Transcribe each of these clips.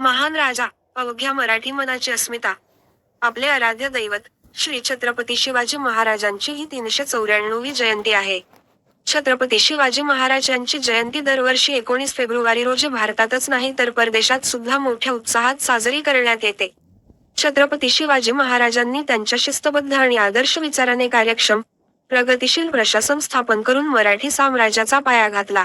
महान राजा अवघ्या मराठी मनाची अस्मिता. आपले आराध्य दैवत श्री छत्रपती शिवाजी महाराजांची ही तीनशे चौऱ्याण्णवी जयंती आहे. छत्रपती शिवाजी महाराजांची जयंती दरवर्षी एकोणीस फेब्रुवारी रोजी भारतातच नाही तर परदेशात सुद्धा मोठ्या उत्साहात साजरी करण्यात येते. छत्रपती शिवाजी महाराजांनी त्यांच्या शिस्तबद्ध आणि आदर्श विचाराने कार्यक्षम प्रगतिशील प्रशासन स्थापन करून मराठी साम्राज्याचा पाया घातला.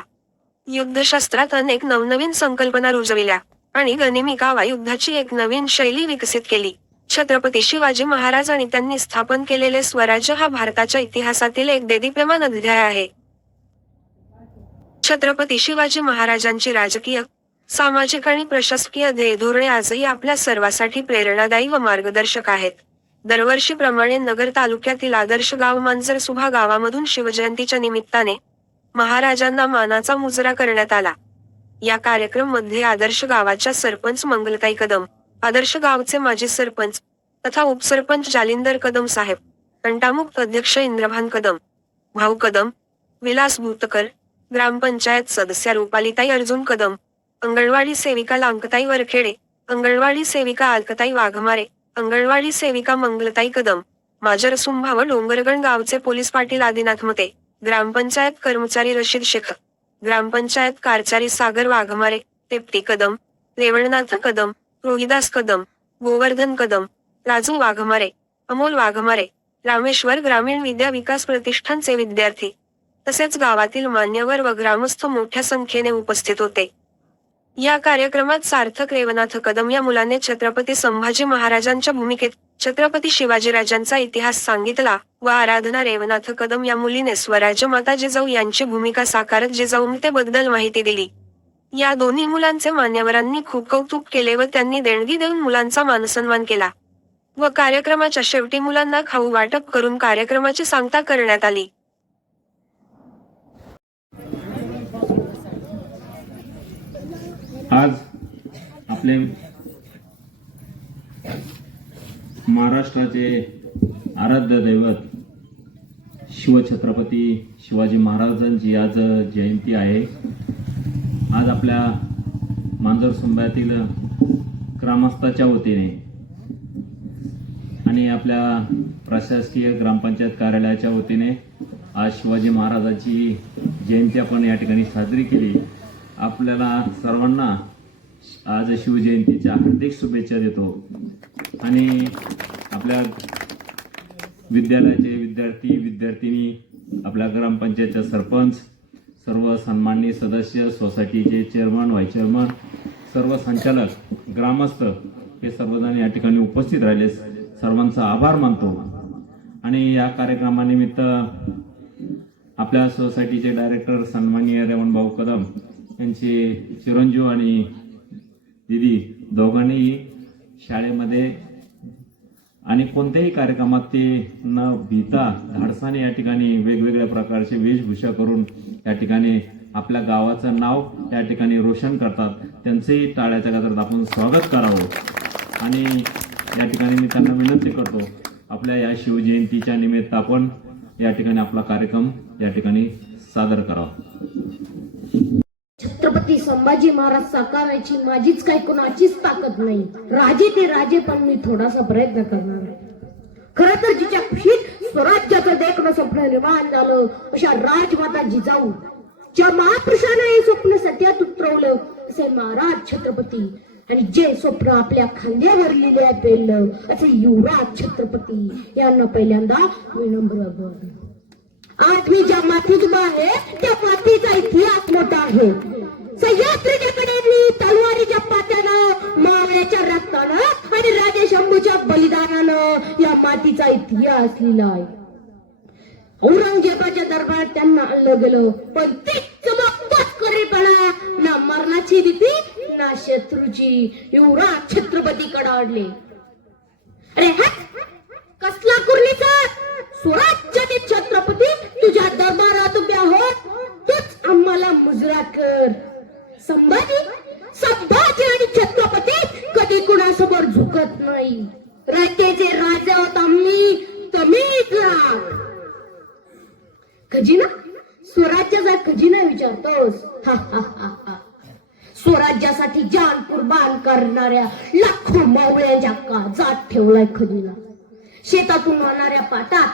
युद्धशास्त्रात अनेक नवनवीन संकल्पना रुजविल्या. आणि गनिमी युद्धाची एक नवीन शैली विकसित केली. छत्रपती शिवाजी महाराज आणि त्यांनी स्थापन केलेले स्वराज्य हा भारताच्या इतिहासातील एक देदीप्यमान अध्याय आहे. छत्रपती शिवाजी महाराजांची राजकीय सामाजिक आणि प्रशासकीय ध्येय धोरणे आजही आपल्या सर्वांसाठी प्रेरणादायी व मार्गदर्शक आहेत. दरवर्षीप्रमाणे नगर तालुक्यातील आदर्श गाव मांजर सुभा गावामधून शिवजयंतीच्या निमित्ताने महाराजांना मानाचा मुजरा करण्यात आला. या कार्यक्रममध्ये आदर्श गावाच्या सरपंच मंगलताई कदम आदर्श गावचे माजी सरपंच तथा उपसरपंच जालिंदर कदम साहेब तंटामुक्त अध्यक्ष इंद्रभान कदम भाऊ कदम विलास भूतकर ग्रामपंचायत सदस्या रुपालिताई अर्जुन कदम अंगणवाडी सेविका लांकताई वरखेडे अंगणवाडी सेविका अलकताई वाघमारे अंगणवाडी सेविका मंगलताई कदम माजर सुंभा व डोंगरगण गावचे पोलीस पाटील आदिनाथ मते ग्रामपंचायत कर्मचारी रशीद शेख ग्रामपंचायत कारचारी सागर वाघमारे तेपटी कदम रेवणनाथ कदम रोहिदास कदम गोवर्धन कदम राजू वाघमारे अमोल वाघमारे रामेश्वर ग्रामीण विद्या विकास प्रतिष्ठानचे विद्यार्थी तसेच गावातील मान्यवर व ग्रामस्थ मोठ्या संख्येने उपस्थित होते. या कार्यक्रमात सार्थक रेवनाथ कदम या मुलाने छत्रपती संभाजी महाराजांच्या भूमिकेत छत्रपती शिवाजीराजांचा इतिहास सांगितला व आराधना रेवनाथ कदम या मुलीने स्वराज्य माता जिजाऊ यांची भूमिका साकारत जिजाऊमतेबद्दल माहिती दिली. या दोन्ही मुलांचे मान्यवरांनी खूप कौतुक केले व त्यांनी देणगी देऊन मुलांचा मानसन्मान केला. व कार्यक्रमाच्या शेवटी मुलांना खाऊ वाटप करून कार्यक्रमाची सांगता करण्यात आली. आज आपले महाराष्ट्राचे आराध्य दैवत शिवछत्रपती शिवाजी महाराजांची आज जयंती आहे. आज आपल्या मांजर सुंब्यातील ग्रामस्थाच्या वतीने आणि आपल्या प्रशासकीय ग्रामपंचायत कार्यालयाच्या वतीने आज शिवाजी महाराजांची जयंती आपण या ठिकाणी साजरी केली. आपल्याला सर्वांना आज शिवजयंतीच्या हार्दिक शुभेच्छा देतो. आणि आपल्या विद्यालयाचे विद्यार्थी विद्यार्थिनी आपल्या ग्रामपंचायतचा सरपंच सर्व सन्माननीय सदस्य सोसायटीचे चेअरमन व्हाईस चेअरमन सर्व संचालक ग्रामस्थ हे सर्वजण या ठिकाणी उपस्थित राहिले. सर्वांचा आभार मानतो. आणि या कार्यक्रमानिमित्त आपल्या सोसायटीचे डायरेक्टर सन्माननीय रेवणभाऊ कदम त्यांचे चिरंजीव आणि दिदी दोघांनीही शाळेमध्ये आणि कोणत्याही कार्यक्रमात ते न भीता धाडसाने या ठिकाणी वेगवेगळ्या प्रकारचे वेशभूषा करून या ठिकाणी आपल्या गावाचं नाव या ठिकाणी रोशन करतात. त्यांचंही टाळ्याच्या गजरात आपण स्वागत करावं. आणि या ठिकाणी मी त्यांना विनंती करतो आपल्या या शिवजयंतीच्या निमित्त आपण या ठिकाणी आपला कार्यक्रम या ठिकाणी सादर करावा. छत्रपती संभाजी महाराज साकारायची माझीच काही कोणाचीच ताकद नाही. राजे ते राजे पण मी थोडासा प्रयत्न करणार आहे. खर तर जिच्या खुशीत स्वराज्याचं देखणं स्वप्न निर्माण झालं अशा राजमाता जिजाऊ ज्या महापुरुषानं हे स्वप्न सत्यात उतरवलं असे महाराज छत्रपती. आणि जे स्वप्न आपल्या खांद्यावर लिहिल्या पेललं असे युवराज छत्रपती. यांना पहिल्यांदा विनम्र आज मी ज्या मातीत उभा आहे त्या मातीचा इतिहास मोठा आहे. सह्याद्रीच्याकडे मी तलवारीच्या पात्यानं मावळ्याच्या रक्तानं आणि राजे शंभूच्या बलिदानानं या मातीचा इतिहास लिहिला आहे औरंगजेबाच्या दरबारात त्यांना आणलं गेलं पण ते चमकपणा ना मरणाची भीती ना शत्रूची. युवराज छत्रपती कडाडले अरे हट कसला कुर्लीचा स्वराज्याचे छत्रपती तुझ्या दरबारात उभ्या आहोत तूच आम्हाला मुजरा कर. संभाजी? संभाजी आणि छत्रपती कधी कुणासमोर झुकत नाही. राज्याचे राजा होता मी तुम्हीच राहा खजिना? स्वराज्याचा खजिना विचारतोस. हा हा हा हा. स्वराज्यासाठी जान कुर्बान करणाऱ्या लाखो मावळ्यांच्या काजात ठेवलाय खजिना. शेतातून वाहणाऱ्या पाटात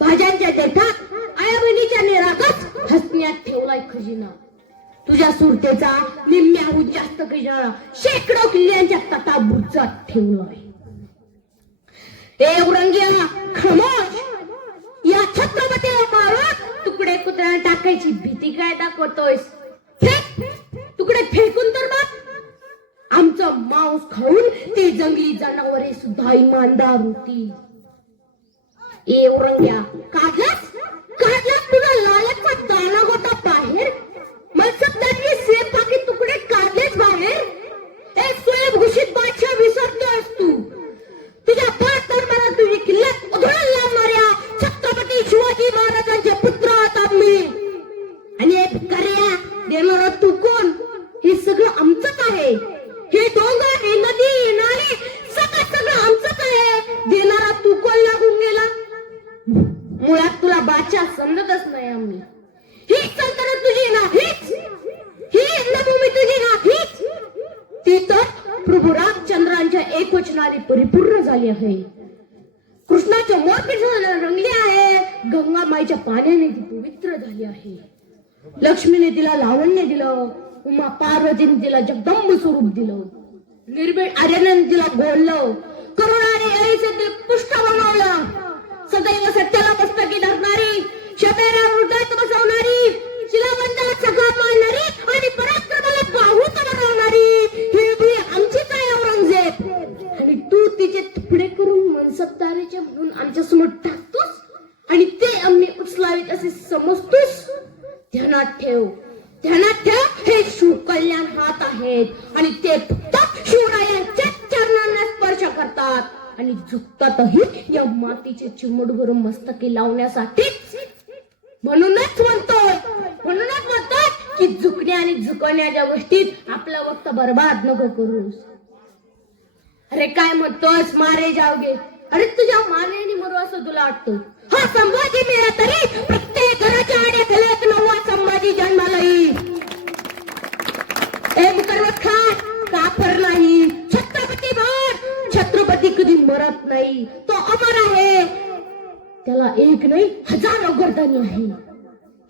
भाज्यांच्या देठात आया बहिणीच्या निरागस हसण्यात ठेवलाय खजिना. तुझ्या सुरतेचा निम्म्याहून जास्त खजिना शेकडो किल्ल्यांच्या तटाभुजात ठेवलाय ए औरंगिया खमोश! या छत्रपतीला मारून तुकडे कुत्र्याला टाकायची भीती काय दाखवतोयस? तुकडे फेकून तर बघ आमचं मांस खाऊन ते जंगली जनावरे सुद्धा इमानदार होती ए औरंग्या काढलास? काढलास तुला लालचा दाना गोटा बाहेर? मलसबदारने सेब बाकी तुकडे काढलेच बाहेर. ए स्वयं घोषित बादशाह विसरतोयस तू. तुझ्या पाच दरबारात तुझी किल्ल्यात उधळण लावणाऱ्या छत्रपती शिवाजी महाराजांचे पुत्र आता मी आणि हे भिकाऱ्या देणारा तू कोण हे सगळं आमचंच आहे हे डोंगर हे नदी हे नाले सगळं सगळं आमचंच आहे देणारा तू कोण लागून गेला मुळात तुला बादशाह समजतच नाही आम्ही हीच सल्तनत तुझी ना हीच ही यज्ञभूमी तुझी ना हीच ती तर प्रभू रामचंद्रांच्या एकवचनाने परिपूर्ण झाली आहे कृष्णाच्या मोरपीठ रंगली आहे गंगामाईच्या पाण्याने ती पवित्र झाली आहे लक्ष्मीने तिला लावण्य दिलं उमा पार्वतीने तिला जगदंब स्वरूप दिलं. निर्भीड आर्याने तिला गोडलं. करुणाने आईचे पुष्ट बनवलं. सदैव सत्याला पुस्तकी धरणारी शबेरा हृदयात बसवणारी शिलाबंदाला सगळं मानणारी आणि पराक्रमाला बाहूत बनवणारी ही भी आमचीच आहे औरंगजेब? आणि तू तिचे तुकडे करून मनसबदारीचे म्हणून आमच्यासमोर टाकतोस आणि ते आम्ही उचलावीत असे समजतोस? ध्यानात ठेव. ध्यानात ठेव हे शिवकल्याण हात आहेत. आणि ते फक्त शिवरायांच्या चरणांना स्पर्श करतात. आणि झुकतातही या मातीचे चिमडभर मस्तकी लावण्यासाठी. म्हणूनच म्हणतोय म्हणूनच म्हणतोय की झुकण्या आणि झुकवण्याच्या गोष्टीत आपला वक्त बर्बाद नको करूस अरे काय म्हणतोस मारे जावगे? अरे तुझ्या मारेने मरू असं तुला वाटतं हा संभाजी मेरा तरी प्रत्येक घराच्या आड्याखाली की जन्मालाई एक जन्माला येईल कापर नाही. छत्रपती भर छत्रपती कधी मरत नाही. तो अमर आहे. त्याला एक नाही हजारो गर्दानी आहे.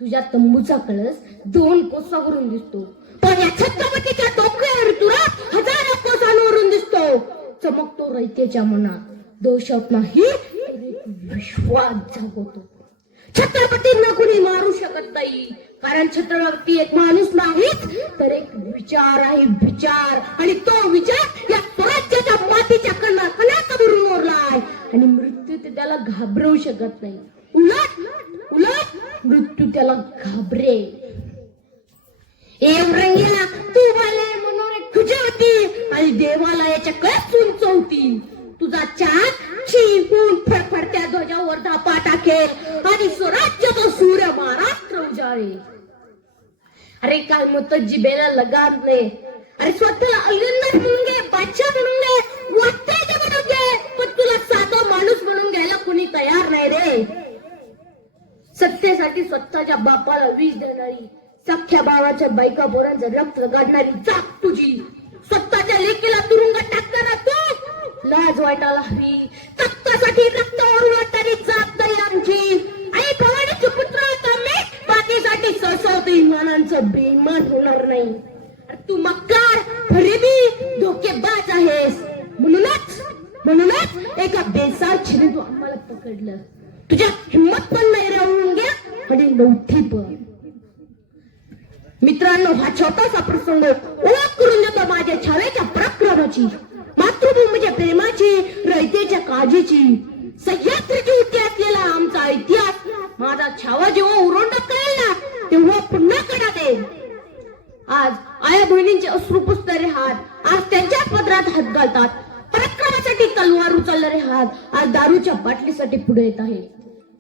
तुझ्या तंबूचा कळस दोन कोसावरून दिसतो. पण या छत्रपतीच्या डोक्यावर तुला हजारो कोसांवरून दिसतो. चमकतो रयतेच्या मनात. दोषात नाही विश्वास जागवतो. छत्रपतींना कुणी मारू शकत नाही. कारण छत्रपती एक माणूस नाहीच तर एक विचार आहे विचार. आणि तो विचार या स्वराज्याच्या मातीच्या कणा कणाचा भरून आहे. आणि मृत्यू ते त्याला घाबरवू शकत नाही. उलट उलट मृत्यू त्याला घाबरे एवढ्या तू मला म्हणून एक होती आणि देवाला याच्या कळत उंचवती. तुझा चाक शिंकून फडफडत्या ध्वजावर धापा टाकेल. आणि स्वराज्याचा सूर्य महाराष्ट्र अरे काल मत जिबेला लगाम नाही अरे स्वतःला अलिंदर म्हणून घे बादशाह म्हणून घे वाटतंय म्हणून घे पण तुला साधा माणूस म्हणून घ्यायला कुणी तयार नाही रे. सत्तेसाठी स्वतःच्या बापाला विष देणारी सख्या भावाच्या बायका पोरांचं रक्त काढणारी चाक तुझी. स्वतःच्या लेकीला तुरुंगात टाकताना तू लाज वाटायला हवी. तक्तासाठी रक्त वाटणारी जात नाही आमची. आई भवानीचे पुत्र. ते मी इमानांचं बेमान होणार नाही. तू मक्कार खरेदी धोकेबाज आहेस. म्हणूनच म्हणूनच एका बेसार बेसारछीने तू आम्हाला पकडलं. तुझ्या हिंमत पण नाही राहून घ्या आणि नवथी पण मित्रांनो हा छोटासा प्रसंग ओळख करून देतो माझ्या छावेच्या पराक्रमाची मातृभूमीच्या प्रेमाची रयतेच्या काळजीची. सह्याद्रीची उठी असलेला आमचा इतिहास माझा छावा जेव्हा उरोंड कळेल ना तेव्हा पुन्हा कडा देईल आज आया बहिणींचे अश्रू पुसणारे हात आज त्यांच्या पदरात हात घालतात. पराक्रमासाठी तलवार उचलणारे हात आज दारूच्या बाटलीसाठी पुढे येत आहे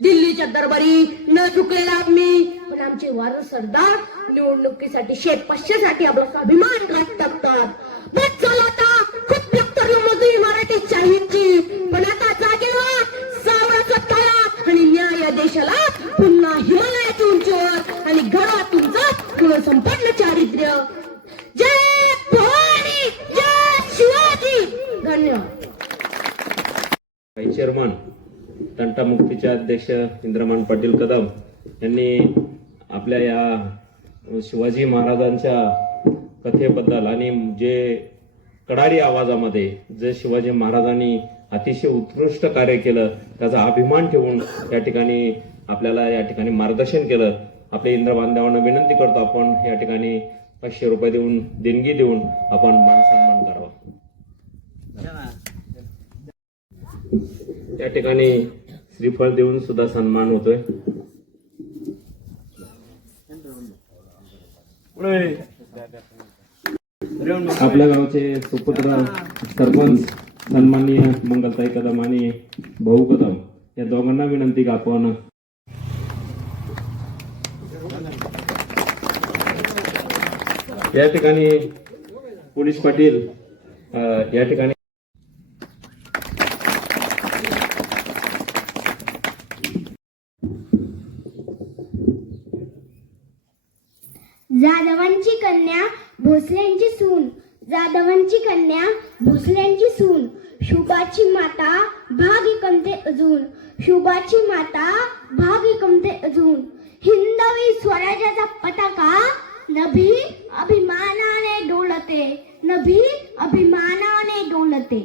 दिल्लीच्या दरबारी न चुकलेला आम्ही पण आमचे वार सरदार निवडणुकीसाठी शेत पाचशेसाठी आपला स्वाभिमान घात टाकतात. बस झालं आता खूप डॉक्टर मजुरी मराठी शाहीची पण आता जागेवर सावरा स्वतःला आणि न्याय देशाला पुन्हा हिमालय घडा तुमचं गुणसंपन्न चारित्र्य. जय धन्यवाद. चेअरमन तंटा तंटामुक्तीचे अध्यक्ष इंद्रमान पाटील कदम यांनी आपल्या या शिवाजी महाराजांच्या कथेबद्दल आणि जे कडारी आवाजामध्ये जे शिवाजी महाराजांनी अतिशय उत्कृष्ट कार्य केलं त्याचा अभिमान ठेवून या ठिकाणी आपल्याला या ठिकाणी मार्गदर्शन केलं आपल्या इंद्र बांधवांना विनंती करतो आपण या ठिकाणी पाचशे रुपये देऊन देणगी देऊन आपण मान सन्मान करावा. त्या ठिकाणी श्रीफळ देऊन सुद्धा सन्मान होतोय. आपल्या गावचे सुपुत्र सरपंच सन्माननीय मंगलताई कदम आणि भाऊ कदम या दोघांना विनंती का आपण या ठिकाणी पोलीस पाटील या ठिकाणी जाधवांची कन्या भोसल्यांची सून जाधवांची कन्या भोसल्यांची सून शुभाची माता भाग एकमते अजून शुभाची माता भाग एकमते अजून हिंदवी स्वराज्याचा पताका नभी अभिमानाने डोलते. नभी अभिमानाने डोलते.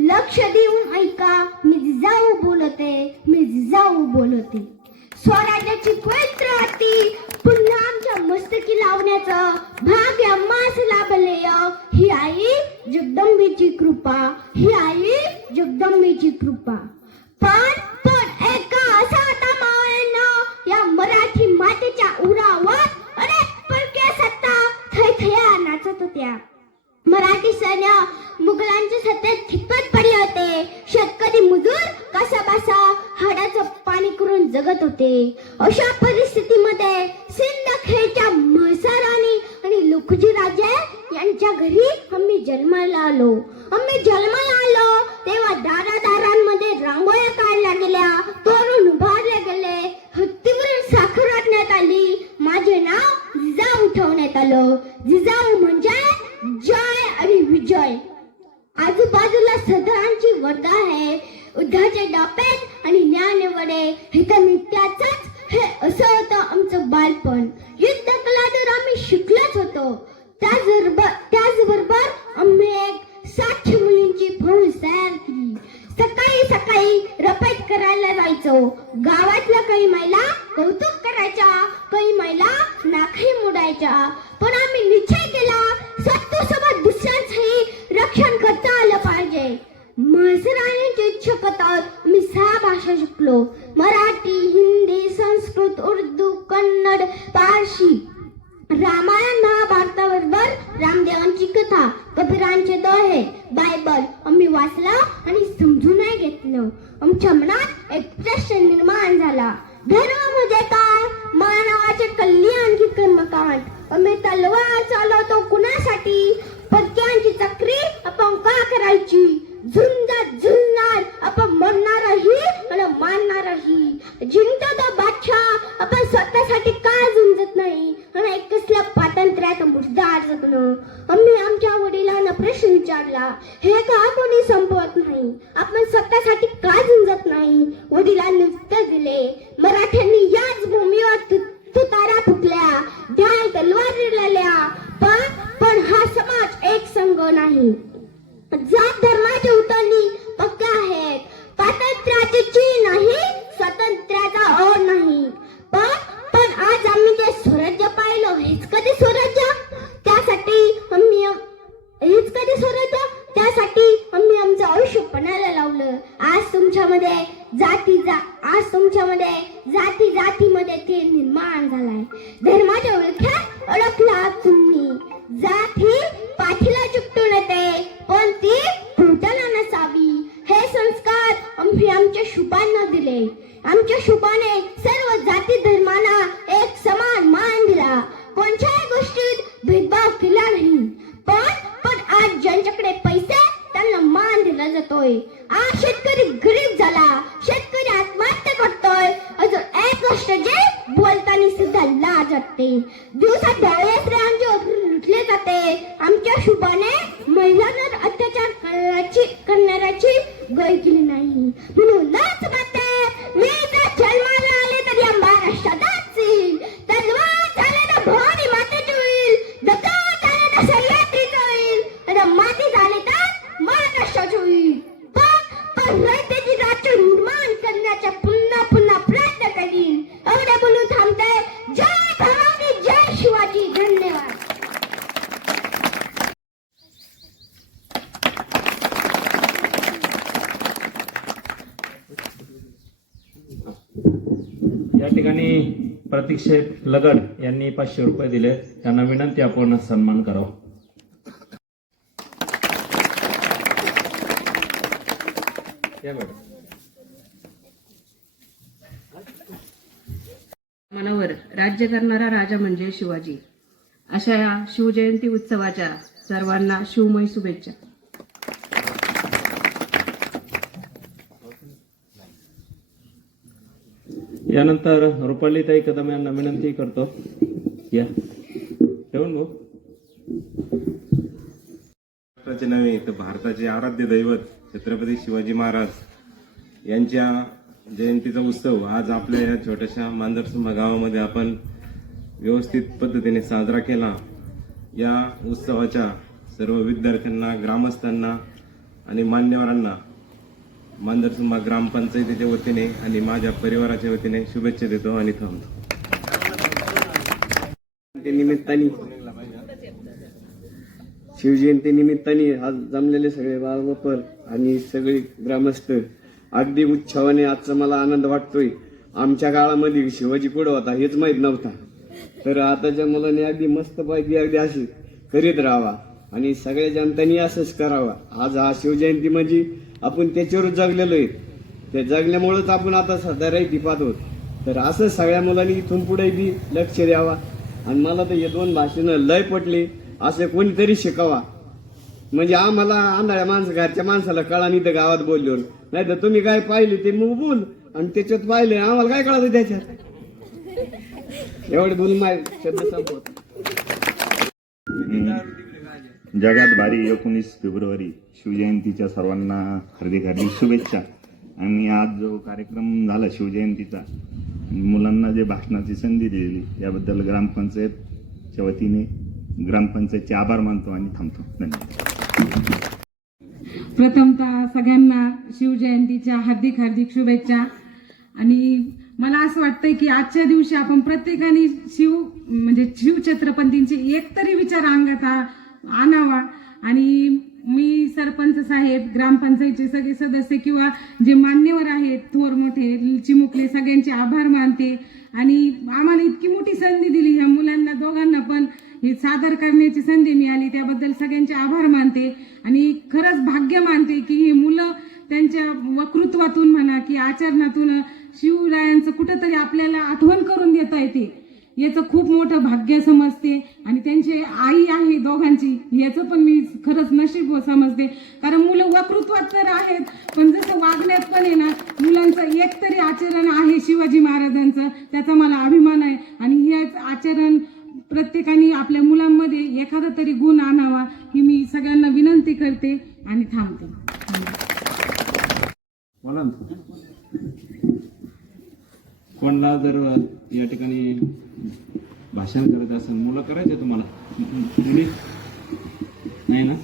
लक्ष देऊन ऐका मी जिजाऊ बोलते मी जिजाऊ बोलते. स्वराज्याची पवित्र हाती पुन्हा आमच्या मस्तकी लावण्याचं भाग्य मास लाभलेय. ही आई जगदंबेची कृपा ही आई जगदंबेची कृपा. पण पण एका असा आता या मराठी मातेच्या उरावर होत्या. मराठी सैन्य मुघलांच्या सत्तेत खितपत पडले होते. शेतकरी मुजूर कसा बसा हाडाचं पाणी करून जगत होते. अशा परिस्थितीमध्ये सिंदखेडच्या म्हसाराणी आणि लुखजी राजे यांच्या घरी आम्ही जन्माला आलो. आम्ही जन्म आलो तेव्हा दारादारांमध्ये रांगोळ्या काढल्या गेल्या तोरण उभारले गेले हत्तीवरून साखर वाटण्यात आली माझे नाव जिजाऊ ठेवण्यात आलं जिजाऊ म्हणजे जय आणि विजय आजूबाजूला सदरांची वर्दा आहे. उद्धाचे डापेत आणि ज्ञानवडे हे तर नित्याचंच. हे असं होतं आमचं बालपण. युद्ध कला तर आम्ही शिकलोच होतो. त्याचबरोबर त्याचबरोबर आम्ही एक सातशे मुलींची फौज तयार केली. सकाळी सकाळी रपेट करायला जायचो. गावातल्या काही महिला कौतुक करायच्या काही महिला नाखही मोडायच्या. म्हसराणीची इच्छुकतर मी सहा भाषा शिकलो मराठी हिंदी संस्कृत उर्दू कन्नड पारशी रामायण महाभारताबरोबर रामदेवांची कथा कबीरांचे दोहे बायबल आम्ही वाचला आणि समजूनही घेतलं आमच्या मनात एक प्रश्न निर्माण झाला धर्म म्हणजे काय मानवाचे कल्याण की कर्मकांड आम्ही तलवार चालवतो कुणासाठी पक्क्यांची चक्री आपण का करायची झुंजात झुंजणार आपण मरणारही आणि मारणारही जिंकतो तो बादशाह आपण स्वतःसाठी का झुंजत नाही आणि एक कसल्या पातंत्र्यात मुद्दा जगणं आम्ही आमच्या वडिलांना प्रश्न विचारला हे का कोणी संपवत नाही आपण स्वतःसाठी का झुंजत नाही वडिलांनी उत्तर दिले मराठ्यांनी याच भूमीवर तु- तुतारा फुकल्या ढाल तलवारी लढल्या पण पण हा समाज एक संघ नाही जात धर्माचे उतरणी पक्के आहेत स्वातंत्र्याची चीन नाही स्वातंत्र्याचा अ नाही पण पण आज आम्ही जे स्वराज्य पाहिलं हेच कधी स्वराज्य त्यासाठी आम्ही हेच कधी स्वराज्य त्यासाठी आम्ही आमचं आयुष्य पणाला लावलं आज तुमच्यामध्ये जाती जा आज तुमच्यामध्ये जाती जातीमध्ये ते निर्माण झालाय. धर्माच्या सुद्धा दिवसात डोळे स्त्रियांचे लुटले जाते. आमच्या शुभाने महिलांवर अत्याचार करायची ऐकली नाही म्हणूनच म्हणते मी जर जन्माला आले तर या महाराष्ट्रातच येईल तलवार झाले तर भवानी मातेची होईल दत्ता झाले तर सह्याद्रीचं होईल आणि माती झाली तर महाराष्ट्राची होईल पण पण रयतेची राज्य निर्माण करण्याचा पुन्हा पुन्हा प्रयत्न करीन एवढे बोलून थांबते जय भवानी जय शिवाजी धन्यवाद या ठिकाणी प्रतीक्षेत लगड यांनी पाचशे रुपये दिले. त्यांना विनंती आपण सन्मान करावा. मनावर राज्य करणारा राजा म्हणजे शिवाजी. अशा या शिवजयंती उत्सवाच्या सर्वांना शिवमय शुभेच्छा. यानंतर रुपालीताई कदम यांना विनंती करतो. या. ठेवून भाऊ. महाराष्ट्राचे नव्हे तर भारताचे आराध्य दैवत छत्रपती शिवाजी महाराज यांच्या जयंतीचा उत्सव आज आपल्या या छोट्याशा मांजरसुंबा गावामध्ये आपण व्यवस्थित पद्धतीने साजरा केला. या उत्सवाच्या सर्व विद्यार्थ्यांना ग्रामस्थांना आणि मान्यवरांना मांजरसुंबा ग्रामपंचायतीच्या वतीने आणि माझ्या परिवाराच्या वतीने शुभेच्छा देतो आणि थांबतो. निमित्ताने शिवजयंती निमित्ताने आज जमलेले सगळे बाळगोपर आणि सगळे ग्रामस्थ अगदी उत्सवाने आजचा मला आनंद वाटतोय. आमच्या काळामध्ये शिवाजी पुढं होता हेच माहीत नव्हता. तर आताच्या मुलांनी अगदी मस्त पैकी अगदी अशी करीत राहावा आणि सगळ्या जनतांनी असंच करावा. आज हा शिवजयंती म्हणजे आपण त्याच्यावर जगलेलो आहे. त्या जगल्यामुळंच आपण आता सध्या राहिती होत तर असं सगळ्या मुलांनी इथून पुढे बी लक्ष द्यावा. आणि मला तर हे दोन भाषेनं लय पटले. असे कोणीतरी शिकावा. म्हणजे आम्हाला आंधळ्या माणसं घरच्या माणसाला कळा नाही तर गावात बोललो नाही तर तुम्ही काय पाहिले ते मग बोल. आणि त्याच्यात पाहिले आम्हाला काय कळालं त्याच्यात? एवढे बोल माय शब्द संपवत. जगात भारी एकोणीस फेब्रुवारी शिवजयंतीच्या सर्वांना हार्दिक हार्दिक शुभेच्छा. आणि आज जो कार्यक्रम झाला शिवजयंतीचा मुलांना जे भाषणाची संधी दिलेली याबद्दल ग्रामपंचायतच्या वतीने ग्रामपंचायतचे आभार मानतो आणि थांबतो. धन्यवाद. प्रथमतः सगळ्यांना शिवजयंतीच्या हार्दिक हार्दिक शुभेच्छा. आणि मला असं वाटतंय की आजच्या दिवशी आपण प्रत्येकाने शिव म्हणजे शिव छत्रपतींचे एक तरी विचार अंगात आणावा. आणि मी सरपंच साहेब ग्रामपंचायतचे सगळे सदस्य किंवा जे मान्यवर आहेत थोर मोठे चिमुकले सगळ्यांचे आभार मानते. आणि आम्हाला इतकी मोठी संधी दिली ह्या मुलांना दोघांना पण. हे सादर करण्याची संधी मिळाली त्याबद्दल सगळ्यांचे आभार मानते. आणि खरंच भाग्य मानते की ही मुलं त्यांच्या वक्तृत्वातून म्हणा की आचरणातून शिवरायांचं कुठंतरी आपल्याला आठवण करून देता येते. याचं खूप मोठं भाग्य समजते. आणि त्यांची आई आहे दोघांची याचं पण मी खरंच नशीब समजते. कारण मुलं वक्तृत्वात तर आहेत पण जसं वागण्यात पण आहे ना मुलांचं एक तरी आचरण आहे शिवाजी महाराजांचं त्याचा मला अभिमान आहे. आणि हेच आचरण प्रत्येकाने आपल्या मुलांमध्ये एखादा तरी गुण आणावा ही मी सगळ्यांना विनंती करते आणि थांबते. बोला कोणला जर या ठिकाणी भाषण करायचं असेल मुलं करायचे तुम्हाला? मुली? नाही ना?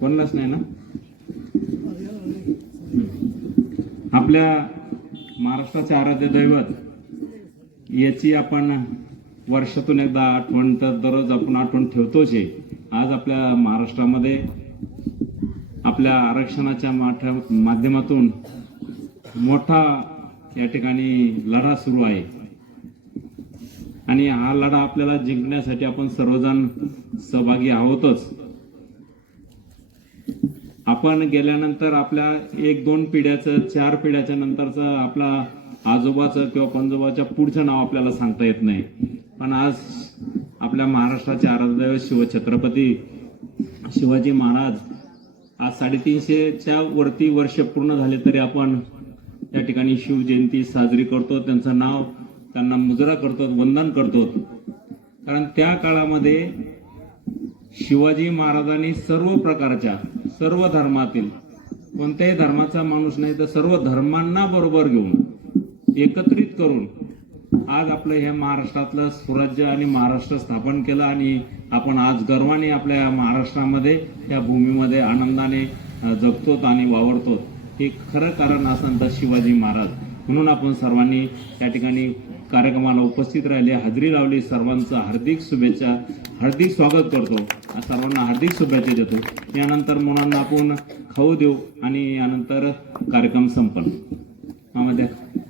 कोणलाच नाही ना? आपल्या महाराष्ट्राचे आराध्य दैवत याची आपण वर्षातून एकदा आठवण तर दररोज आपण आठवण ठेवतोच आहे. आज आपल्या महाराष्ट्रामध्ये आपल्या आरक्षणाच्या माठ- माध्यमातून मोठा या ठिकाणी लढा सुरू आहे. आणि हा लढा आपल्याला जिंकण्यासाठी आपण सर्वजण सहभागी आहोतच. आपण गेल्यानंतर आपल्या एक दोन पिढ्याचं चार पिढ्याच्या नंतरचं आपला आजोबाचं किंवा पंजोबाच्या पुढचं नाव आपल्याला सांगता येत नाही. पण आज आपल्या महाराष्ट्राचे आराध्य शिवछत्रपती शिवाजी महाराज आज साडेतीनशेच्या वरती वर्ष पूर्ण झाले तरी आपण त्या ठिकाणी शिवजयंती साजरी करतो त्यांचं नाव त्यांना मुजरा करतो वंदन करतो. कारण त्या काळामध्ये शिवाजी महाराजांनी सर्व प्रकारच्या सर्व धर्मातील कोणत्याही धर्माचा माणूस नाही तर सर्व धर्मांना बरोबर घेऊन एकत्रित करून आज आपलं हे महाराष्ट्रातलं स्वराज्य आणि महाराष्ट्र स्थापन केलं आणि आपण आज गर्वाने आपल्या महाराष्ट्रामध्ये या भूमीमध्ये आनंदाने जगतो आणि वावरतो हे खरं कारण असं तर शिवाजी महाराज. म्हणून आपण सर्वांनी त्या ठिकाणी कार्यक्रमाला उपस्थित राहिले हजेरी लावली. सर्वांचं हार्दिक शुभेच्छा हार्दिक स्वागत करतो. सर्वांना हार्दिक शुभेच्छा देतो. यानंतर मुलांना आपण खाऊ देऊ आणि यानंतर कार्यक्रम संपन्न मामा द्या.